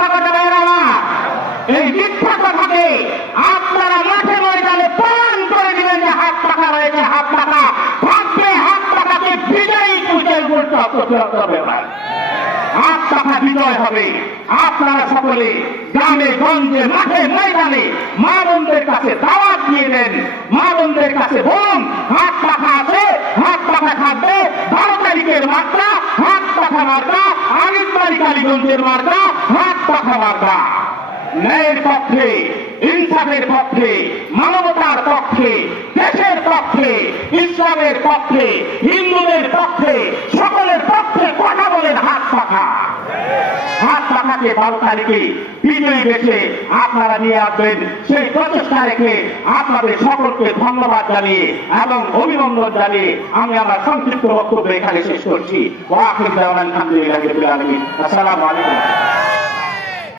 কথা কথা বেরো না, এই মিথ্যা কথাকে আপনারা মাঠে ময়দানে প্রমাণ করে দিবেন যে হাত পাখা রয়েছে, হাত পাখা থাকবে, হাত পাখাকে বিজয়ী পূজায় প্রতিহত ব্যাপার, হাত পাখা বিজয় হবে। আপনারা সকলে গ্রামে গঞ্জে মাঠে ময়দানে মা বোনদের কাছে দাওয়াত দিয়ে দেন, মা বোনদের কাছে বলুন হাত পাখা আছে, হাত পাখা থাকবে। 12 তারিখের মার্কা হাত পাখা মার্কা, আগের তারিখ কালীগঞ্জের মার্কা হাত পাখা মার্কা। ন্যায়ের পক্ষে, ইনসাফের পক্ষে, মানবতার পক্ষে, দেশের পক্ষে, ইসলামের পক্ষে, হিন্দুদের পক্ষে, সকলের পক্ষে কথা বলেন হাত পাখা। হাত পাখাকে 12 তারিখে বিজয়ী বেশে আপনারা নিয়ে আসবেন, সেই প্রচেষ্টা রেখে আপনাদের সকলকে ধন্যবাদ জানিয়ে এবং অভিনন্দন জানিয়ে আমি আমার সংক্ষিপ্ত বক্তব্য এখানে শেষ করছি। ওয়া আখিরু দাওয়ানা আলহামদুলিল্লাহি রাব্বিল আলামিন। আসসালামু আলাইকুম।